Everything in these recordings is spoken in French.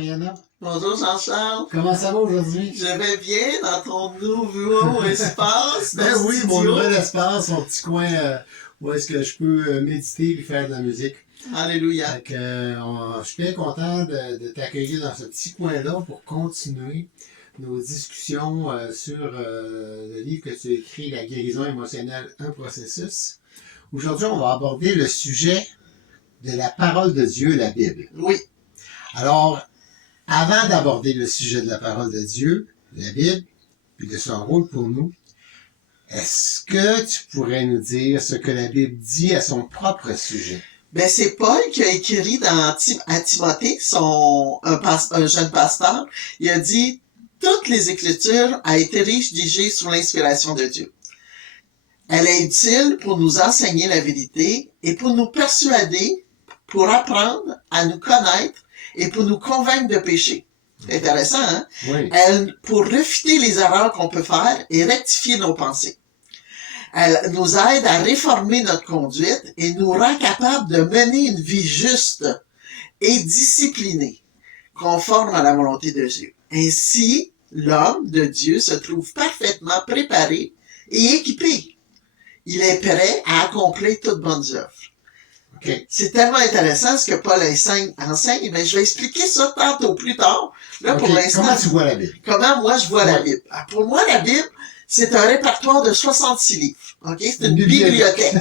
Rihanna. Bonjour Jean-Charles. Comment ça va aujourd'hui? Je vais bien dans ton nouveau espace. Ben oui, studio. mon nouvel espace, mon petit coin où est-ce que je peux méditer et faire de la musique. Alléluia. Fait que, je suis bien content de t'accueillir dans ce petit coin-là pour continuer nos discussions sur le livre que tu as écrit, La guérison émotionnelle, un processus. Aujourd'hui, on va aborder le sujet de la parole de Dieu, la Bible. Oui. Alors, avant d'aborder le sujet de la parole de Dieu, la Bible, puis de son rôle pour nous, est-ce que tu pourrais nous dire ce que la Bible dit à son propre sujet? Ben, c'est Paul qui a écrit à Timothée, un jeune pasteur. Il a dit, toutes les Écritures a été rédigées sous l'inspiration de Dieu. Elle est utile pour nous enseigner la vérité et pour nous persuader, pour apprendre à nous connaître et pour nous convaincre de péché. C'est intéressant, hein? Oui. Pour réfuter les erreurs qu'on peut faire et rectifier nos pensées. Elle nous aide à réformer notre conduite et nous rend capable de mener une vie juste et disciplinée, conforme à la volonté de Dieu. Ainsi, l'homme de Dieu se trouve parfaitement préparé et équipé. Il est prêt à accomplir toutes bonnes œuvres. OK. C'est tellement intéressant ce que Paul enseigne, mais je vais expliquer ça tantôt plus tard. Là, OK. pour l'instant, Comment tu vois la Bible? comment moi je vois la Ouais. Bible. Alors, pour moi, la Bible, c'est un répertoire de 66 livres. OK? C'est une bibliothèque.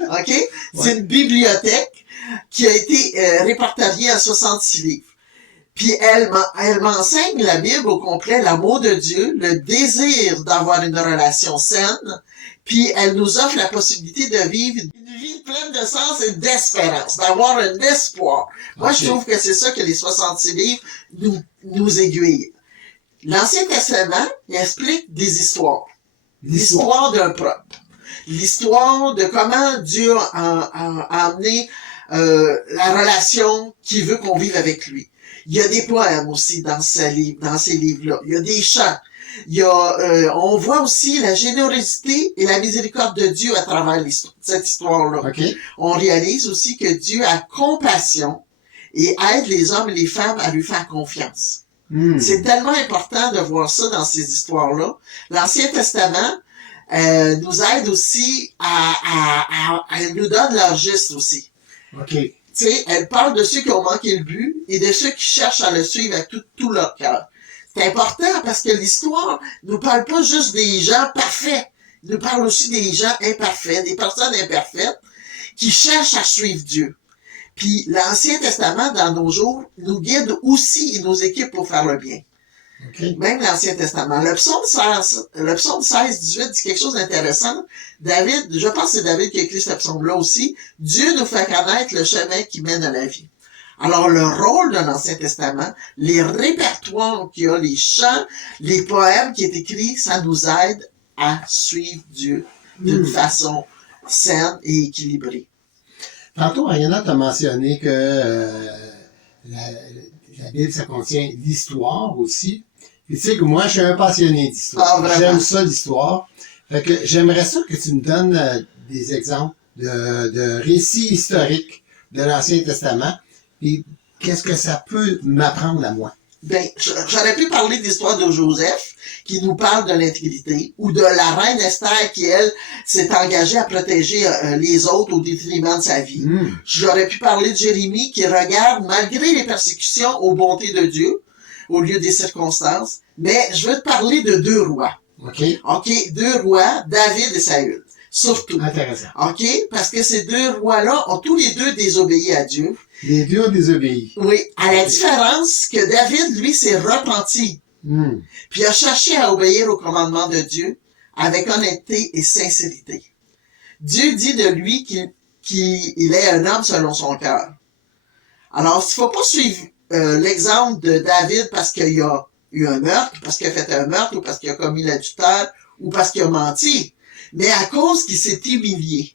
OK? Ouais. C'est une bibliothèque qui a été répertoriée à 66 livres. Puis elle m'enseigne, la Bible au complet, l'amour de Dieu, le désir d'avoir une relation saine, puis elle nous offre la possibilité de vivre une vie pleine de sens et d'espérance, d'avoir un espoir. Moi, OK. je trouve que c'est ça que les 66 livres nous aiguillent. L'Ancien Testament, il explique des histoires. L'histoire d'un peuple. L'histoire de comment Dieu a amené la relation qu'il veut qu'on vive avec lui. Il y a des poèmes aussi dans ces livres-là. Il y a des chants. On voit aussi la générosité et la miséricorde de Dieu à travers cette histoire-là. OK. On réalise aussi que Dieu a compassion et aide les hommes et les femmes à lui faire confiance. C'est tellement important de voir ça dans ces histoires-là. L'Ancien Testament nous aide aussi elle nous donne leur geste aussi. OK. Tu sais, elle parle de ceux qui ont manqué le but et de ceux qui cherchent à le suivre avec tout leur cœur. C'est important parce que l'histoire nous parle pas juste des gens parfaits. Elle nous parle aussi des gens imparfaits, des personnes imparfaites qui cherchent à suivre Dieu. Puis l'Ancien Testament, dans nos jours, nous guide aussi et nous équipe pour faire le bien. OK. Même l'Ancien Testament. Le psaume 16, 18 dit quelque chose d'intéressant. David, je pense que c'est David qui a écrit ce psaume-là aussi. Dieu nous fait connaître le chemin qui mène à la vie. Alors, le rôle de l'Ancien Testament, les répertoires qu'il y a, les chants, les poèmes qui sont écrits, ça nous aide à suivre Dieu d'une façon saine et équilibrée. Tantôt, Ariana t'a mentionné que la Bible, ça contient l'histoire aussi. Puis tu sais que moi, je suis un passionné d'histoire. Ah, vraiment? J'aime ça, l'histoire. Fait que j'aimerais ça que tu me donnes des exemples de récits historiques de l'Ancien Testament. Puis qu'est-ce que ça peut m'apprendre à moi? Ben, j'aurais pu parler de l'histoire de Joseph, qui nous parle de l'intégrité, ou de la reine Esther, qui, elle, s'est engagée à protéger les autres au détriment de sa vie. J'aurais pu parler de Jérémie, qui regarde, malgré les persécutions, aux bontés de Dieu, au lieu des circonstances. Mais je veux te parler de 2 rois. OK. OK? 2 rois, David et Saül. Surtout. Intéressant. OK? Parce que ces 2 rois-là ont tous les 2 désobéi à Dieu. Les deux ont désobéi. Oui, à la différence que David, lui, s'est repenti. Puis a cherché à obéir au commandement de Dieu avec honnêteté et sincérité. Dieu dit de lui qu'il est un homme selon son cœur. Alors, il faut pas suivre l'exemple de David parce qu'il y a eu un meurtre, parce qu'il a fait un meurtre, ou parce qu'il a commis l'adultère, ou parce qu'il a menti, mais à cause qu'il s'est humilié,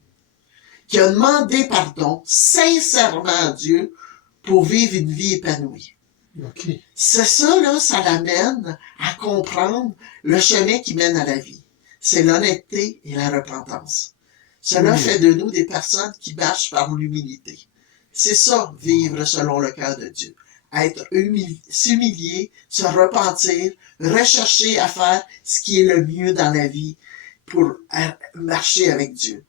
qu'il a demandé pardon sincèrement à Dieu pour vivre une vie épanouie. OK. C'est ça, là, ça l'amène à comprendre le chemin qui mène à la vie. C'est l'honnêteté et la repentance. Cela fait de nous des personnes qui marchent par l'humilité. C'est ça, vivre selon le cœur de Dieu. s'humilier, se repentir, rechercher à faire ce qui est le mieux dans la vie pour marcher avec Dieu.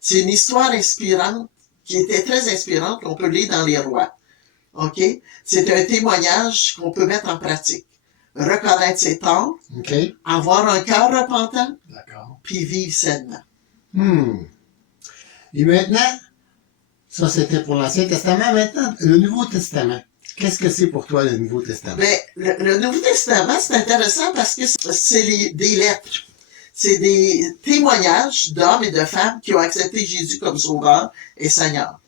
C'est une histoire inspirante, qui était très inspirante, qu'on peut lire dans les Rois. OK? C'est un témoignage qu'on peut mettre en pratique. Reconnaître ses torts, OK. avoir un cœur repentant, D'accord. puis vivre sainement. Et maintenant, ça c'était pour l'Ancien Testament. Maintenant, le Nouveau Testament. Qu'est-ce que c'est pour toi le Nouveau Testament? Ben, le Nouveau Testament, c'est intéressant parce que c'est des lettres. C'est des témoignages d'hommes et de femmes qui ont accepté Jésus comme sauveur et Seigneur.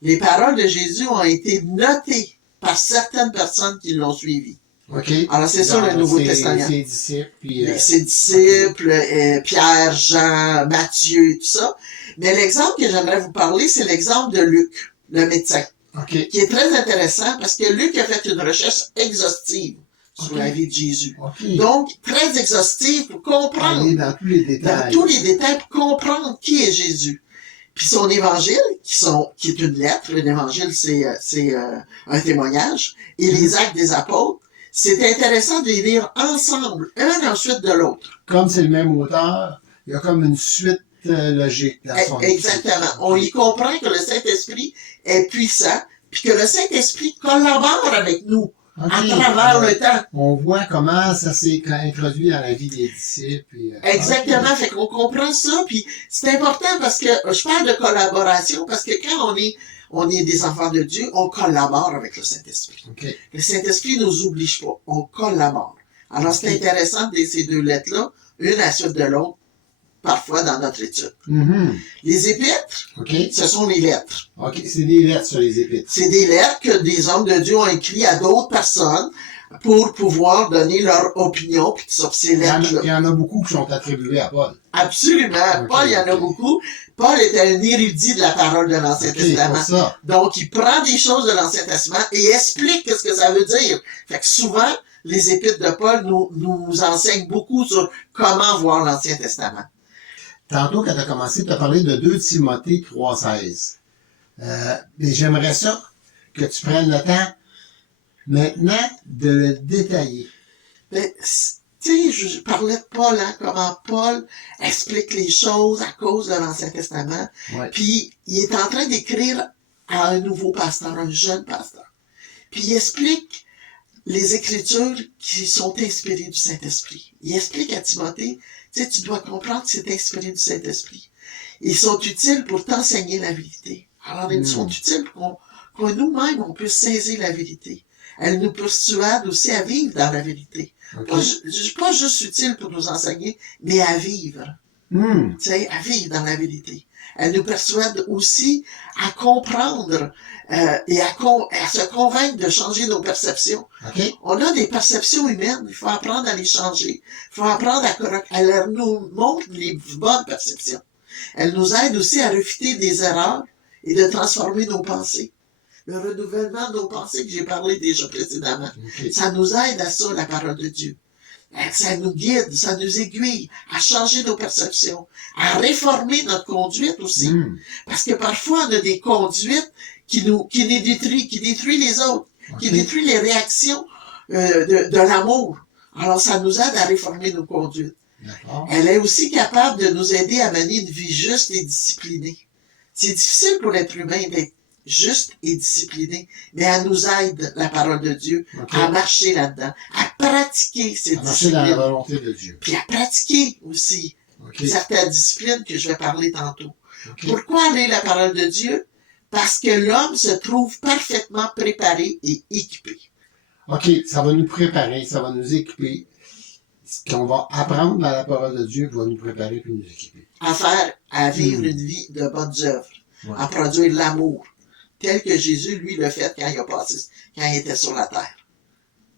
Les paroles de Jésus ont été notées par certaines personnes qui l'ont suivi. OK. Alors, c'est ça le Nouveau Testament. Ses disciples. Puis, ses disciples, Pierre, Jean, Matthieu, tout ça. Mais l'exemple que j'aimerais vous parler, c'est l'exemple de Luc, le médecin. OK. Qui est très intéressant parce que Luc a fait une recherche exhaustive sur la vie de Jésus. OK. Donc, très exhaustive pour comprendre. Aller dans tous les détails. Dans tous les détails pour comprendre qui est Jésus. Puis son évangile, qui est une lettre, l'évangile c'est un témoignage, et les actes des apôtres, c'est intéressant de les lire ensemble, un ensuite de l'autre. Comme c'est le même auteur, il y a comme une suite logique dans son Exactement. écriture. On y comprend que le Saint-Esprit est puissant, puis que le Saint-Esprit collabore avec nous à travers le temps. On voit comment ça s'est introduit dans la vie des disciples. Puis, Exactement. Fait qu'on comprend ça, puis c'est important parce que je parle de collaboration parce que quand on est des enfants de Dieu, on collabore avec le Saint-Esprit. OK. Le Saint-Esprit nous oblige pas, on collabore. Alors c'est intéressant de ces deux lettres-là, une à la suite de l'autre, parfois dans notre étude. Les épîtres, OK. ce sont les lettres. OK, c'est des lettres sur les épîtres. C'est des lettres que des hommes de Dieu ont écrites à d'autres personnes pour pouvoir donner leur opinion, puis tout ça. Ces lettres-là. Il y en a beaucoup qui sont attribuées à Paul. Absolument. Okay, Paul, il y en a beaucoup. Paul était un érudit de la parole de l'Ancien Testament. C'est ça. Donc, il prend des choses de l'Ancien Testament et explique ce que ça veut dire. Fait que souvent, les épîtres de Paul nous enseignent beaucoup sur comment voir l'Ancien Testament. Tantôt, quand tu as commencé, tu as parlé de 2 Timothée 3,16. Mais j'aimerais ça que tu prennes le temps maintenant de le détailler. Ben, tu sais, je parlais de Paul, hein, comment Paul explique les choses à cause de l'Ancien Testament. Ouais. Puis, il est en train d'écrire à un nouveau pasteur, un jeune pasteur. Puis, il explique les Écritures qui sont inspirées du Saint-Esprit. Il explique à Timothée, tu sais, tu dois comprendre que c'est inspiré du Saint-Esprit. Ils sont utiles pour t'enseigner la vérité. Alors, ils sont utiles pour qu'on nous-mêmes, on puisse saisir la vérité. Elle nous persuade aussi à vivre dans la vérité. Okay. Pas juste utile pour nous enseigner, mais à vivre. Tu sais, à vivre dans la vérité. Elle nous persuade aussi à comprendre et à se convaincre de changer nos perceptions. Okay. On a des perceptions humaines, il faut apprendre à les changer. Il faut apprendre elle nous montre les bonnes perceptions. Elle nous aide aussi à refuter des erreurs et de transformer nos pensées. Le renouvellement de nos pensées que j'ai parlé déjà précédemment. Okay. Ça nous aide à ça, la parole de Dieu. Ça nous guide, ça nous aiguille à changer nos perceptions, à réformer notre conduite aussi. Parce que parfois, on a des conduites qui détruit les autres, qui détruit les réactions de l'amour. Alors, ça nous aide à réformer nos conduites. Elle est aussi capable de nous aider à mener une vie juste et disciplinée. C'est difficile pour l'être humain d'être juste et discipliné, mais elle nous aide, la parole de Dieu, à marcher là-dedans, à pratiquer ces disciplines. Marcher dans la volonté de Dieu. Puis à pratiquer aussi certaines disciplines que je vais parler tantôt. Pourquoi lire la parole de Dieu? Parce que l'homme se trouve parfaitement préparé et équipé. OK, ça va nous préparer, ça va nous équiper. Ce qu'on va apprendre dans la parole de Dieu va nous préparer et nous équiper. À vivre une vie de bonnes œuvres, à produire l'amour, tel que Jésus, lui, l'a fait quand il était sur la terre.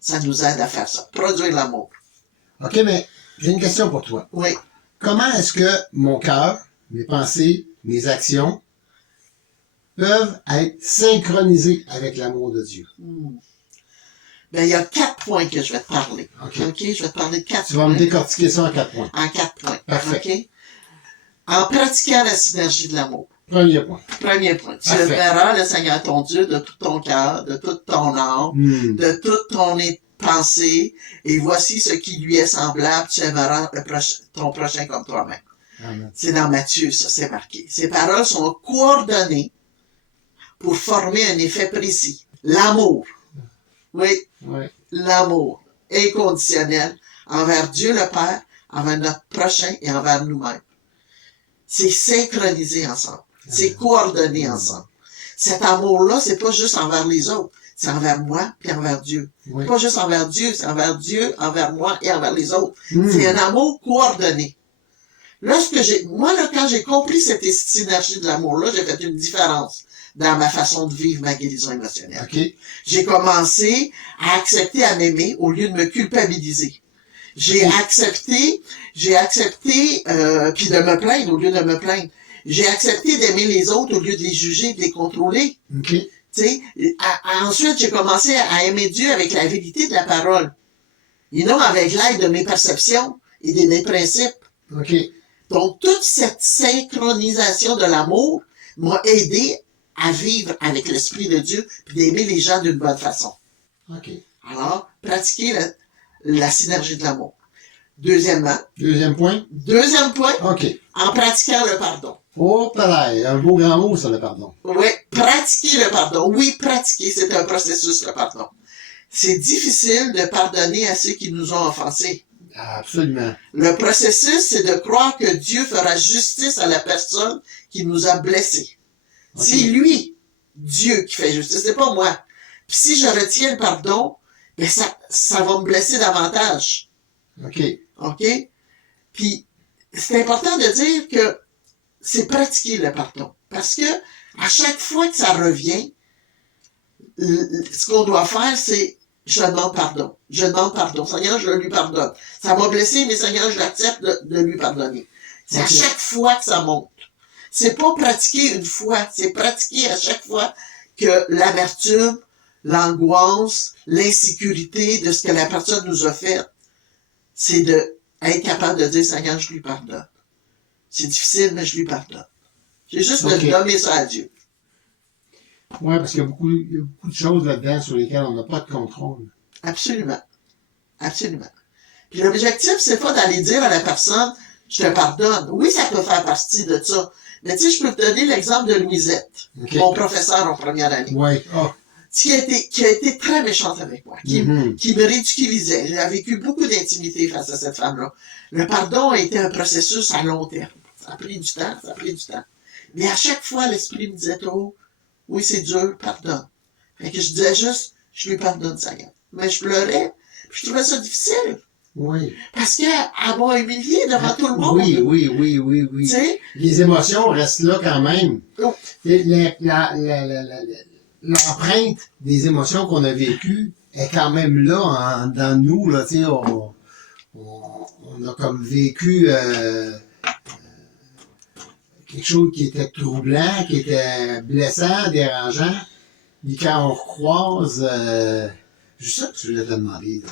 Ça nous aide à faire ça, produire l'amour. OK, mais j'ai une question pour toi. Oui. Comment est-ce que mon cœur, mes pensées, mes actions peuvent être synchronisés avec l'amour de Dieu? Ben, il y a 4 points que je vais te parler. OK. Je vais te parler de 4 points. Tu vas me décortiquer ça en 4 points. En 4 points. Parfait. OK? En pratiquant la synergie de l'amour. Premier point. Premier point. Tu Parfait. aimeras le Seigneur ton Dieu de tout ton cœur, de toute ton âme, de toute ton pensée, et voici ce qui lui est semblable, tu aimeras ton prochain comme toi-même. Amen. C'est dans Matthieu, ça, c'est marqué. Ces paroles sont coordonnées pour former un effet précis. L'amour. Oui, l'amour inconditionnel envers Dieu le Père, envers notre prochain et envers nous-mêmes. C'est synchronisé ensemble. C'est coordonné ensemble. Cet amour-là, c'est pas juste envers les autres. C'est envers moi puis envers Dieu. Oui. Pas juste envers Dieu, c'est envers Dieu, envers moi et envers les autres. C'est un amour coordonné. Moi, quand j'ai compris cette synergie de l'amour-là, j'ai fait une différence dans ma façon de vivre ma guérison émotionnelle. Okay. J'ai commencé à accepter à m'aimer au lieu de me culpabiliser. J'ai accepté, puis de me plaindre au lieu de me plaindre. J'ai accepté d'aimer les autres au lieu de les juger, de les contrôler. Okay. Ensuite, j'ai commencé à aimer Dieu avec la vérité de la parole. Et non avec l'aide de mes perceptions et de mes principes. Okay. Donc, toute cette synchronisation de l'amour m'a aidé à vivre avec l'Esprit de Dieu puis d'aimer les gens d'une bonne façon. Okay. Alors, pratiquer la synergie de l'amour. Deuxième point, OK. en pratiquant le pardon. Oh, pareil, un beau grand mot sur le pardon. Oui, pratiquer le pardon. Oui, pratiquer, c'est un processus, le pardon. C'est difficile de pardonner à ceux qui nous ont offensés. Absolument. Le processus, c'est de croire que Dieu fera justice à la personne qui nous a blessés. Okay. C'est lui, Dieu, qui fait justice, c'est pas moi. Puis si je retiens le pardon, ben ça va me blesser davantage. OK. OK? Puis, c'est important de dire que c'est pratiquer le pardon. Parce que, à chaque fois que ça revient, ce qu'on doit faire, c'est je demande pardon. Je demande pardon. Seigneur, je lui pardonne. Ça m'a blessé, mais Seigneur, je l'accepte de lui pardonner. C'est okay. À chaque fois que ça monte. C'est pas pratiquer une fois, c'est pratiquer à chaque fois que l'amertume, l'angoisse, l'insécurité de ce que la personne nous a fait, c'est être capable de dire, Seigneur, je lui pardonne. C'est difficile, mais je lui pardonne. J'ai juste de nommer ça à Dieu. Oui, parce qu'il y a beaucoup de choses là-dedans sur lesquelles on n'a pas de contrôle. Absolument. Absolument. Puis l'objectif, c'est pas d'aller dire à la personne, je te pardonne. Oui, ça peut faire partie de ça. Mais tu sais, je peux te donner l'exemple de Louisette, mon professeur en première année. Oui. Oh. Qui a été très méchante avec moi, qui me ridiculisait. J'ai vécu beaucoup d'intimité face à cette femme-là. Le pardon a été un processus à long terme. Ça a pris du temps. Mais à chaque fois, l'Esprit me disait trop, oui, c'est dur, pardonne. Fait que je disais juste, je lui pardonne, Seigneur. Mais je pleurais, puis je trouvais ça difficile. Oui. Parce qu'elle m'a humilié devant tout le monde. Oui. Tu sais? Les émotions restent là quand même. Oh. L'empreinte des émotions qu'on a vécues est quand même là dans nous, là, tu sais, on a comme vécu quelque chose qui était troublant, qui était blessant, dérangeant, mais quand on croise, juste ça que je voulais te demander,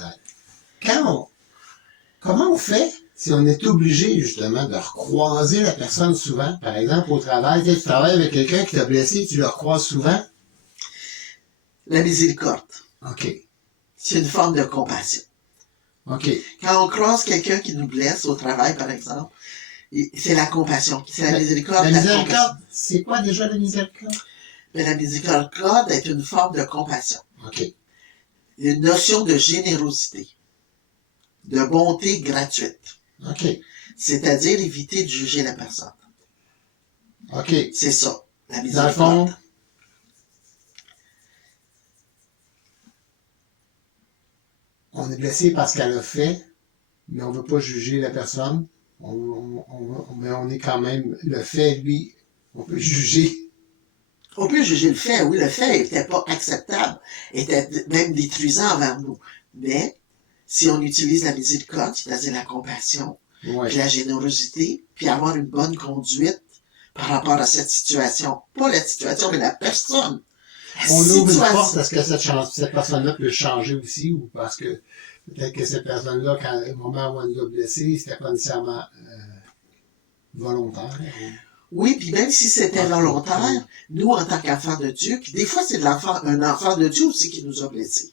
comment on fait si on est obligé, justement, de recroiser la personne souvent, par exemple, au travail, tu travailles avec quelqu'un qui t'a blessé, tu le recroises souvent? La miséricorde. OK. C'est une forme de compassion. OK. Quand on croise quelqu'un qui nous blesse au travail, par exemple, c'est la compassion. C'est la miséricorde. La miséricorde, c'est quoi déjà la miséricorde? Mais la miséricorde est une forme de compassion. OK. Une notion de générosité, de bonté gratuite. OK. C'est-à-dire éviter de juger la personne. OK. C'est ça, la miséricorde. Dans le fond, on est blessé parce qu'elle a fait, mais on ne veut pas juger la personne. Mais on est quand même, le fait, lui, on peut juger. On peut juger le fait, oui, le fait n'était pas acceptable, était même détruisant envers nous. Mais, si on utilise la miséricorde, c'est-à-dire la compassion, puis la générosité, puis avoir une bonne conduite par rapport à cette situation, pas la situation, mais la personne. On ouvre une porte parce que cette personne-là peut changer aussi, ou parce que peut-être que cette personne-là, quand le moment où elle nous a blessés, c'était pas nécessairement volontaire. Oui, puis même si c'était volontaire, nous, en tant qu'enfants de Dieu, puis des fois, c'est un enfant de Dieu aussi qui nous a blessés.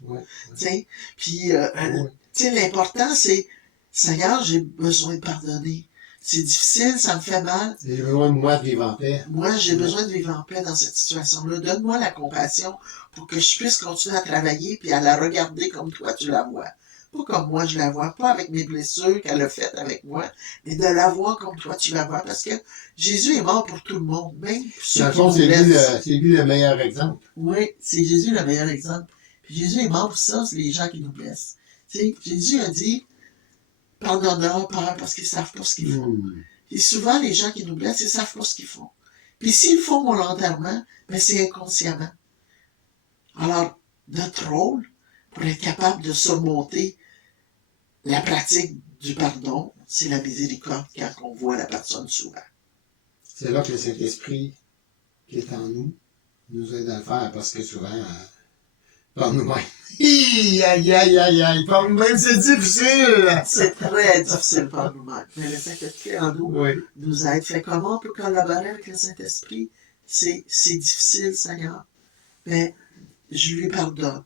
Tu sais, puis, tu sais, l'important, c'est, Seigneur, j'ai besoin de pardonner. C'est difficile, ça me fait mal. J'ai besoin de moi de vivre en paix. Moi, j'ai besoin de vivre en paix dans cette situation-là. Donne-moi la compassion pour que je puisse continuer à travailler puis à la regarder comme toi tu la vois. Pas comme moi je la vois, pas avec mes blessures qu'elle a faites avec moi, mais de la voir comme toi tu la vois. Parce que Jésus est mort pour tout le monde, même pour ceux Dans le qui fond, nous blessent. c'est lui le meilleur exemple. Oui, c'est Jésus le meilleur exemple. Puis Jésus est mort pour ça, c'est les gens qui nous blessent. Tu sais, Jésus a dit, pardonne-leur, Père, parce qu'ils savent pas ce qu'ils font. Et souvent, les gens qui nous blessent, ils savent pas ce qu'ils font. Puis s'ils le font volontairement, ben c'est inconsciemment. Alors, notre rôle, pour être capable de surmonter la pratique du pardon, c'est la miséricorde quand on voit la personne souvent. C'est là que le Saint-Esprit qui est en nous nous aide à le faire, parce que souvent, par nous-mêmes. Aïe, aïe, aïe, aïe, par nous-mêmes, c'est difficile! C'est très difficile par nous-mêmes. Mais le Saint-Esprit en nous nous aide. Fait comment on peut collaborer avec le Saint-Esprit? C'est difficile, Seigneur. Mais je lui pardonne.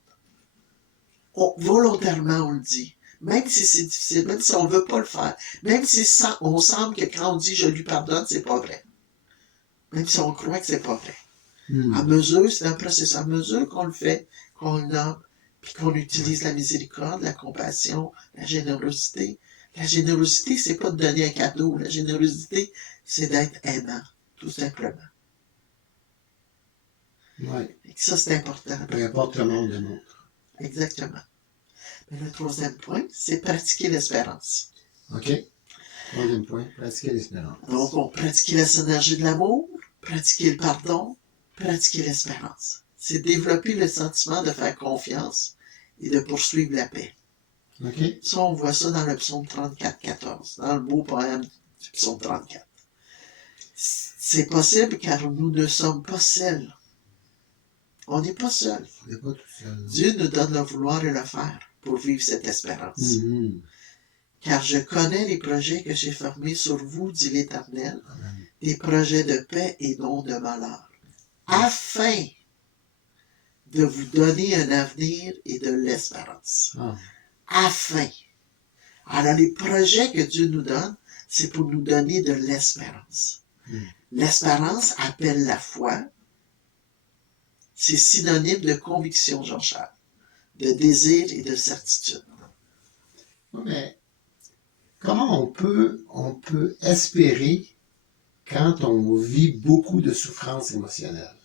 Volontairement, on le dit. Même si c'est difficile, même si on ne veut pas le faire, même si on semble que quand on dit je lui pardonne, c'est pas vrai. Même si on croit que c'est pas vrai. À mesure, c'est un processus, à mesure qu'on le fait, qu'on le nomme, puis qu'on utilise la miséricorde, la compassion, la générosité. La générosité, c'est pas de donner un cadeau. La générosité, c'est d'être aimant, tout simplement. Ouais. Et ça, c'est important. Peu importe comment on le montre. Exactement. Mais le troisième point, c'est pratiquer l'espérance. OK. Troisième point, pratiquer l'espérance. Donc, on pratique la synergie de l'amour, pratiquer le pardon, pratiquer l'espérance. C'est développer le sentiment de faire confiance et de poursuivre la paix. Okay. Ça, on voit ça dans le psaume 34, 14, dans le beau poème du psaume 34. C'est possible car nous ne sommes pas seuls. On n'est pas seuls. On n'est pas tout seul. Dieu nous donne le vouloir et le faire pour vivre cette espérance. Car je connais les projets que j'ai formés sur vous, dit l'Éternel, des projets de paix et non de malheur, afin de vous donner un avenir et de l'espérance. Afin. Alors, les projets que Dieu nous donne, c'est pour nous donner de l'espérance. L'espérance appelle la foi. C'est synonyme de conviction, Jean-Charles, de désir et de certitude. Mais comment on peut espérer quand on vit beaucoup de souffrance émotionnelle?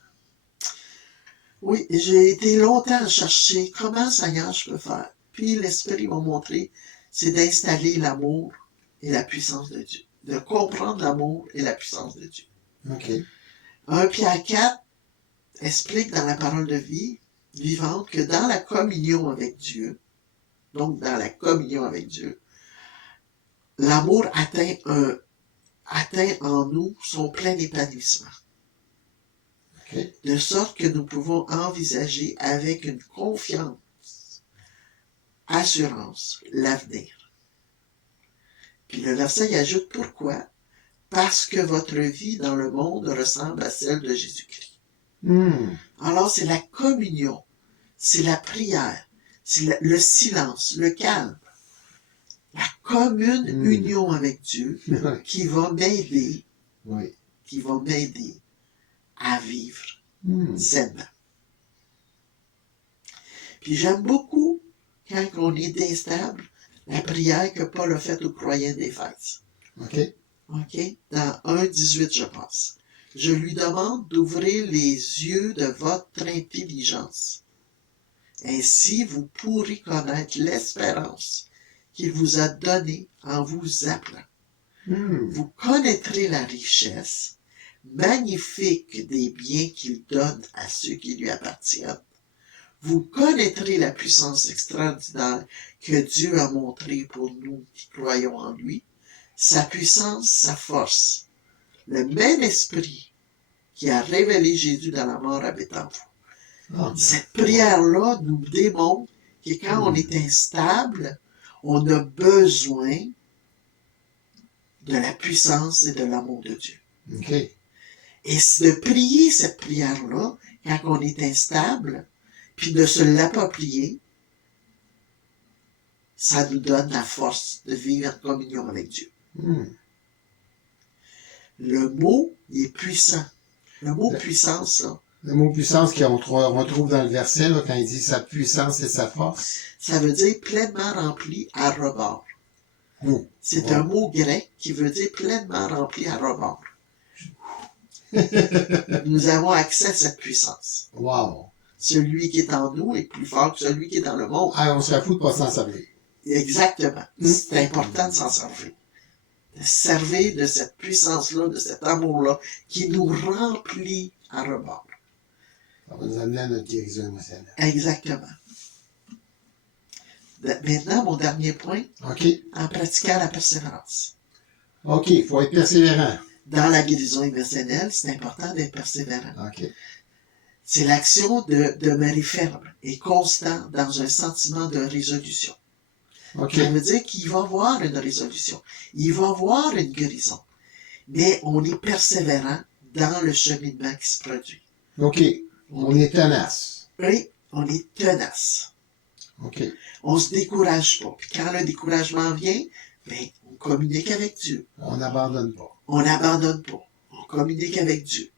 Oui, j'ai été longtemps à chercher comment, Seigneur, je peux faire. Puis l'Esprit m'a montré, c'est d'installer l'amour et la puissance de Dieu. De comprendre l'amour et la puissance de Dieu. OK. 1 Pierre 4 explique dans la parole de vie vivante que dans la communion avec Dieu, donc dans la communion avec Dieu, l'amour atteint en nous son plein épanouissement. Okay. De sorte que nous pouvons envisager avec une confiance, assurance, l'avenir. Puis le verset y ajoute pourquoi? Parce que votre vie dans le monde ressemble à celle de Jésus-Christ. Alors c'est la communion, c'est la prière, c'est le silence, le calme, la commune union avec Dieu qui va m'aider, à vivre sainement. Puis j'aime beaucoup, quand on est instable, la prière que Paul a faite aux croyants d'Éphèse. OK. Dans 1,18, je pense. Je lui demande d'ouvrir les yeux de votre intelligence. Ainsi, vous pourrez connaître l'espérance qu'il vous a donnée en vous appelant. Vous connaîtrez la richesse magnifique des biens qu'il donne à ceux qui lui appartiennent. Vous connaîtrez la puissance extraordinaire que Dieu a montrée pour nous qui croyons en lui, sa puissance, sa force. Le même esprit qui a révélé Jésus dans la mort habite en vous. Cette prière-là nous démontre que quand on est instable, on a besoin de la puissance et de l'amour de Dieu. Okay. Et de prier cette prière-là, quand on est instable, puis de se l'approprier, ça nous donne la force de vivre en communion avec Dieu. Le mot, il est puissant. Le mot puissance, là. Le mot puissance qu'on retrouve dans le verset, là, quand il dit sa puissance et sa force. Ça veut dire pleinement rempli à rebord. C'est un mot grec qui veut dire pleinement rempli à rebord. Nous avons accès à cette puissance. Wow. Celui qui est en nous est plus fort que celui qui est dans le monde. Ah, on serait fou de pas s'en servir. Exactement. C'est important de s'en servir. De se servir de cette puissance-là, de cet amour-là, qui nous remplit à rebord. Ça va nous amener à notre guérison émotionnelle. Exactement. Maintenant, mon dernier point, en pratiquant la persévérance. OK, il faut être persévérant. Dans la guérison émotionnelle, c'est important d'être persévérant. OK. C'est l'action de demeurer ferme et constant dans un sentiment de résolution. OK. Ça veut dire qu'il va y avoir une résolution. Il va y avoir une guérison. Mais on est persévérant dans le cheminement qui se produit. OK. On est tenace. Oui, on est tenace. OK. On se décourage pas. Puis quand le découragement vient, ben, on communique avec Dieu. On n'abandonne pas. On n'abandonne pas. On communique avec Dieu.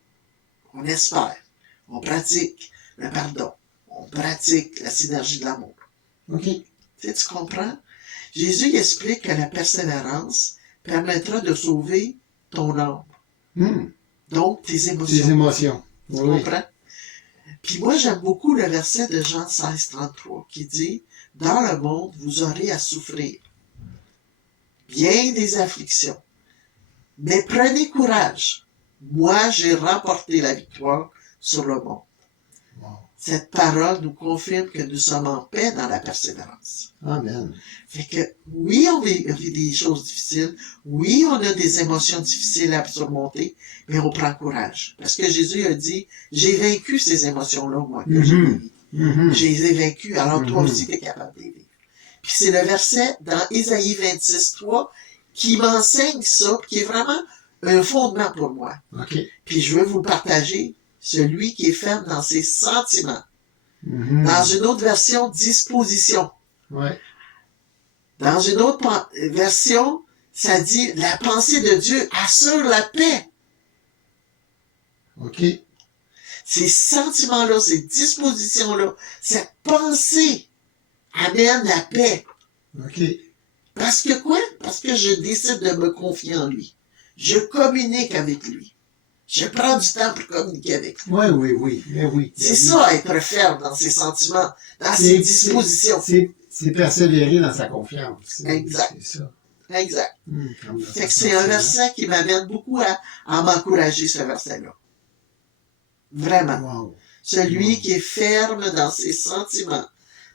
On espère. On pratique le pardon. On pratique la synergie de l'amour. OK. Tu comprends? Jésus explique que la persévérance permettra de sauver ton âme. Donc, tes émotions. Tes émotions. Tu comprends? Puis moi, j'aime beaucoup le verset de Jean 16, 33 qui dit « Dans le monde, vous aurez à souffrir bien des afflictions. Mais prenez courage. Moi, j'ai remporté la victoire sur le monde. » Cette parole nous confirme que nous sommes en paix dans la persévérance. Amen. Fait que, oui, on vit des choses difficiles. Oui, on a des émotions difficiles à surmonter, mais on prend courage. Parce que Jésus a dit, j'ai vaincu ces émotions-là, moi, que j'ai vécues. Je les ai vaincues, alors toi aussi, tu es capable de les vivre. Puis c'est le verset dans Ésaïe 26, 3 qui m'enseigne ça, qui est vraiment un fondement pour moi. Okay. Puis je veux vous partager celui qui est ferme dans ses sentiments. Dans une autre version, disposition. Ouais. Dans une autre version, ça dit la pensée de Dieu assure la paix. OK. Ces sentiments-là, ces dispositions-là, cette pensée amène la paix. OK. Parce que quoi? Parce que je décide de me confier en lui. Je communique avec lui. Je prends du temps pour communiquer avec lui. Oui. C'est ça, être ferme dans ses sentiments, dans ses dispositions. C'est persévérer dans sa confiance. Exact. C'est ça. Exact. Fait que c'est un verset qui m'amène beaucoup à m'encourager, ce verset-là. Vraiment. Wow. Celui qui est ferme dans ses sentiments,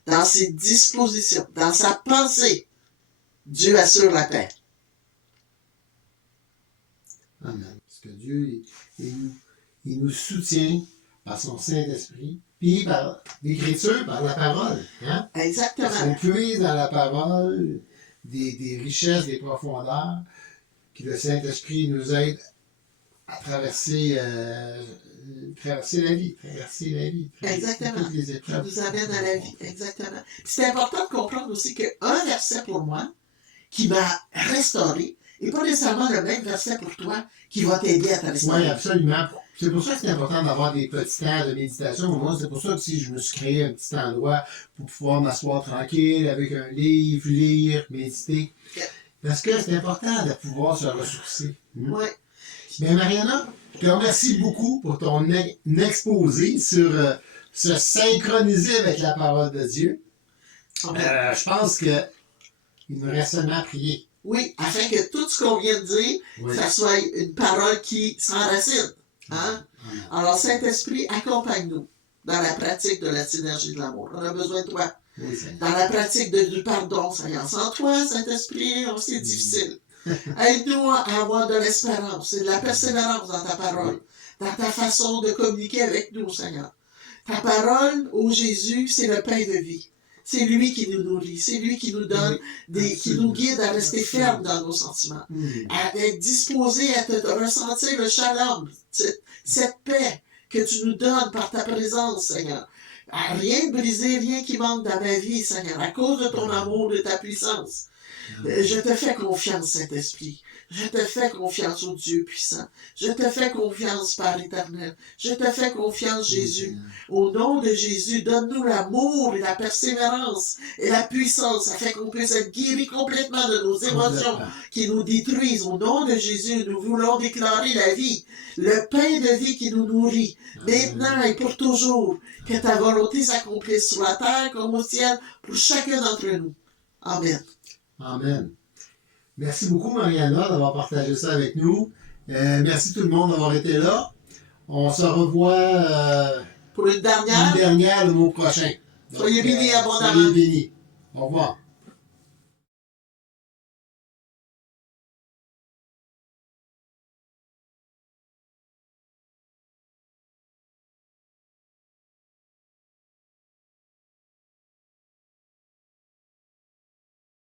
dans ses dispositions, dans sa pensée, Dieu assure la paix. Amen. Parce que Dieu, il nous soutient par son Saint-Esprit, puis par l'Écriture, par la parole. Hein? Exactement. Parce qu'on puise dans la parole des richesses, des profondeurs, que le Saint-Esprit nous aide à traverser la vie. Exactement. Toutes les épreuves. Ça nous amène à la vie. Exactement. C'est important de comprendre aussi qu'un verset pour moi, qui m'a restauré, et pas nécessairement le même verset pour toi qui va t'aider à ta restaurer. Oui, absolument. C'est pour ça que c'est important d'avoir des petits temps de méditation. Moi, c'est pour ça que si je me suis créé un petit endroit pour pouvoir m'asseoir tranquille avec un livre, lire, méditer. Parce que c'est important de pouvoir se ressourcer. Oui. Bien, Mariana, je te remercie beaucoup pour ton exposé sur se synchroniser avec la parole de Dieu. Je pense que il nous reste seulement à prier. Oui, afin que tout ce qu'on vient de dire, ça soit une parole qui s'enracine. Hein? Alors, Saint-Esprit, accompagne-nous dans la pratique de la synergie de l'amour. On a besoin de toi. Oui, dans la pratique du pardon, Seigneur. Sans toi, Saint-Esprit, c'est difficile. Aide-nous à avoir de l'espérance et de la persévérance dans ta parole, dans ta façon de communiquer avec nous, Seigneur. Ta parole, ô Jésus, c'est le pain de vie. C'est lui qui nous nourrit, c'est lui qui nous donne, qui nous guide à rester ferme dans nos sentiments, à être disposé à te ressentir le shalom, cette paix que tu nous donnes par ta présence, Seigneur. À rien de briser, rien qui manque dans ma vie, Seigneur, à cause de ton amour, de ta puissance. Je te fais confiance, Saint-Esprit. Je te fais confiance au Dieu puissant. Je te fais confiance, Père éternel. Je te fais confiance, Jésus. Au nom de Jésus, donne-nous l'amour et la persévérance et la puissance afin qu'on puisse être guéris complètement de nos émotions qui nous détruisent. Au nom de Jésus, nous voulons déclarer la vie, le pain de vie qui nous nourrit, maintenant et pour toujours. Que ta volonté s'accomplisse sur la terre comme au ciel pour chacun d'entre nous. Amen. Amen. Merci beaucoup, Mariana, d'avoir partagé ça avec nous. Merci tout le monde d'avoir été là. On se revoit pour une dernière le mois prochain. Soyez bénis abondamment. Soyez bénis. Au revoir.